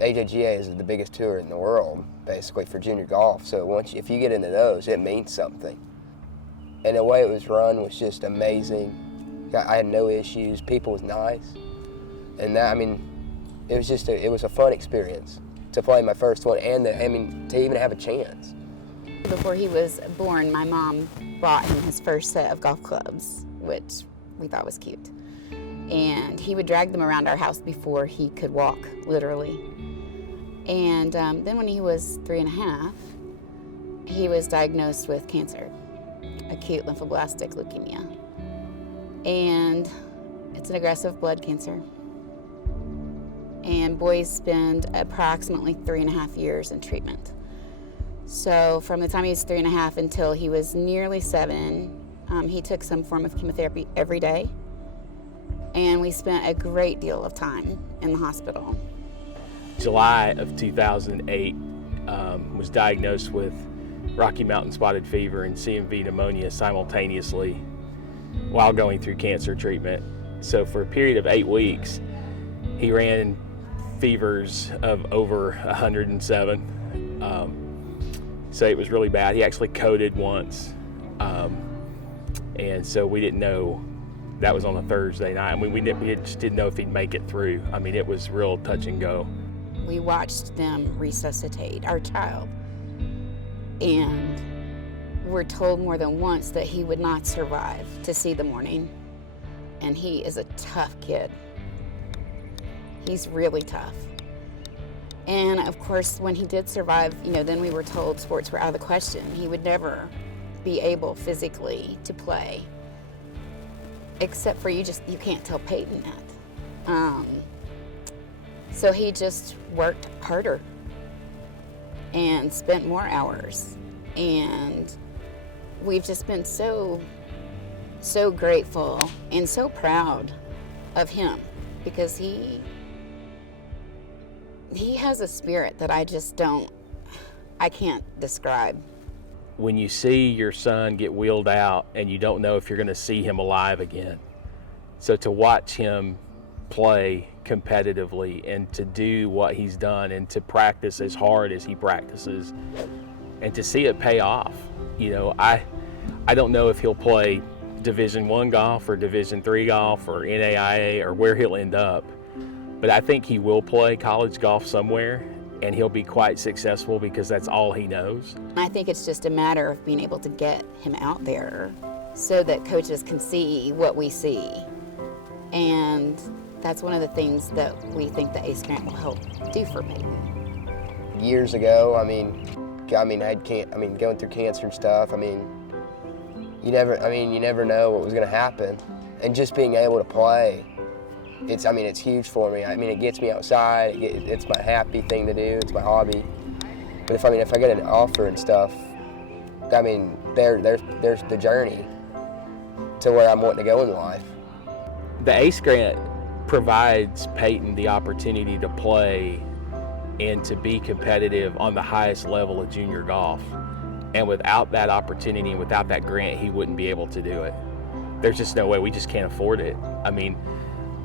AJGA is the biggest tour in the world, basically, for junior golf. So if you get into those, it means something. And the way it was run was just amazing. I had no issues. People was nice. And that, I mean, it was a fun experience to play my first one and to even have a chance. Before he was born, my mom bought him his first set of golf clubs, which we thought was cute. And he would drag them around our house before he could walk, literally. And then when he was 3.5, he was diagnosed with cancer, acute lymphoblastic leukemia. And it's an aggressive blood cancer. And boys spend approximately 3.5 years in treatment. So from the time he was 3.5 until he was nearly 7, he took some form of chemotherapy every day. And we spent a great deal of time in the hospital. July of 2008, was diagnosed with Rocky Mountain spotted fever and CMV pneumonia simultaneously while going through cancer treatment. So for a period of 8 weeks, he ran fevers of over 107. So it was really bad. He actually coded once. And so we didn't know. That was on a Thursday night, and we just didn't know if he'd make it through. I mean, it was real touch and go. We watched them resuscitate our child, and we're told more than once that he would not survive to see the morning. And he is a tough kid. He's really tough. And of course, when he did survive, then we were told sports were out of the question. He would never be able physically to play. Except for you can't tell Peyton that. So he just worked harder and spent more hours. And we've just been so grateful and so proud of him, because he has a spirit that I can't describe. When you see your son get wheeled out and you don't know if you're going to see him alive again. So to watch him play competitively and to do what he's done and to practice as hard as he practices and to see it pay off. I don't know if he'll play Division I golf or Division III golf or NAIA or where he'll end up, but I think he will play college golf somewhere. And he'll be quite successful because that's all he knows. I think it's just a matter of being able to get him out there so that coaches can see what we see. And that's one of the things that we think the ACE grant will help do for Peyton. Years ago, going through cancer and stuff, you never know what was going to happen. And just being able to play, it's huge for me. It gets me outside. It's my happy thing to do. It's my hobby. But if I get an offer and stuff, there's the journey to where I'm wanting to go in life. The ACE grant provides Peyton the opportunity to play and to be competitive on the highest level of junior golf. And without that opportunity and without that grant, he wouldn't be able to do it. There's just no way. We just can't afford it.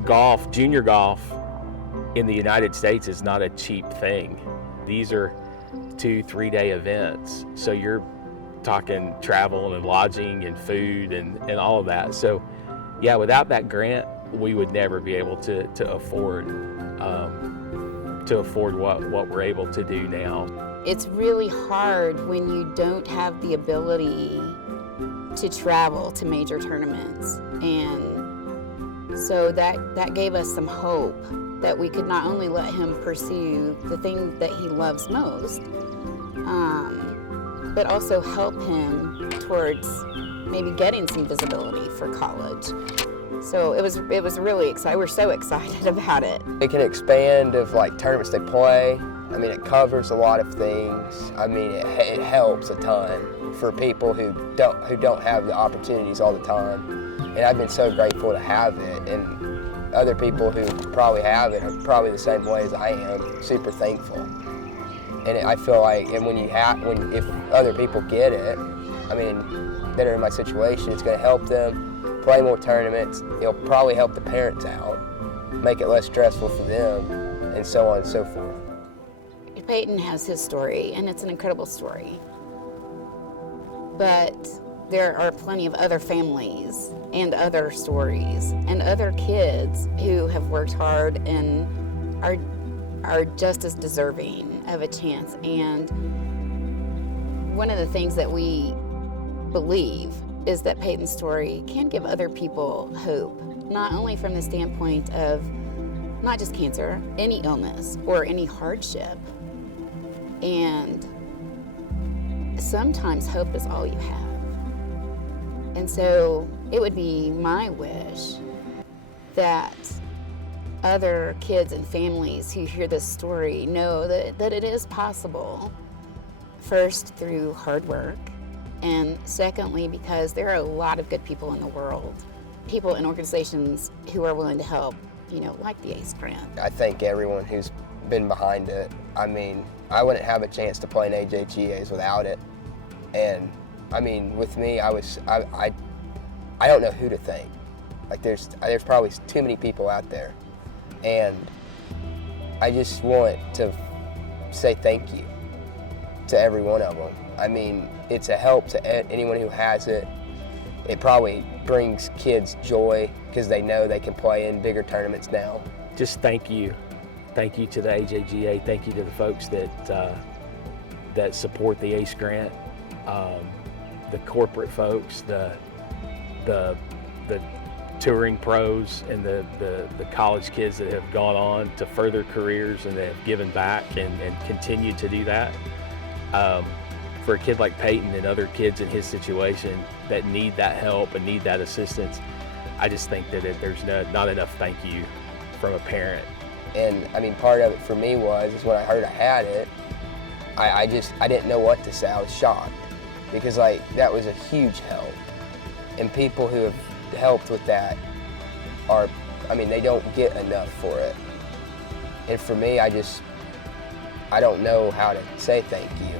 Golf, junior golf in the United States is not a cheap thing. These are 2-3 day events. So you're talking travel and lodging and food and all of that. So yeah, without that grant, we would never be able to afford what we're able to do now. It's really hard when you don't have the ability to travel to major tournaments. And so that gave us some hope that we could not only let him pursue the thing that he loves most, but also help him towards maybe getting some visibility for college. So it was really exciting. We're so excited about it. It can expand of tournaments they play. It covers a lot of things. It helps a ton for people who don't have the opportunities all the time. And I've been so grateful to have it, and other people who probably have it are probably the same way as I am, super thankful. And I feel like, and if other people get it, that are in my situation, it's going to help them play more tournaments. It'll probably help the parents out, make it less stressful for them, and so on and so forth. Peyton has his story, and it's an incredible story. But there are plenty of other families and other stories and other kids who have worked hard and are just as deserving of a chance. And one of the things that we believe is that Peyton's story can give other people hope, not only from the standpoint of not just cancer, any illness or any hardship. And sometimes hope is all you have. And so it would be my wish that other kids and families who hear this story know that it is possible, first through hard work, and secondly because there are a lot of good people in the world, people and organizations who are willing to help, like the ACE grant. I thank everyone who's been behind it. I mean, I wouldn't have a chance to play in AJGAs without it. And I mean, with me, I don't know who to thank. Like there's probably too many people out there. And I just want to say thank you to every one of them. I mean, it's a help to anyone who has it. It probably brings kids joy because they know they can play in bigger tournaments now. Just thank you. Thank you to the AJGA. Thank you to the folks that support the ACE grant. The corporate folks, the touring pros, and the college kids that have gone on to further careers and that have given back and continue to do that. For a kid like Peyton and other kids in his situation that need that help and need that assistance, I just think that there's not enough thank you from a parent. And I mean, part of it for me is when I heard I had it, I didn't know what to say. I was shocked because that was a huge help. And people who have helped with that they don't get enough for it. And for me, I don't know how to say thank you.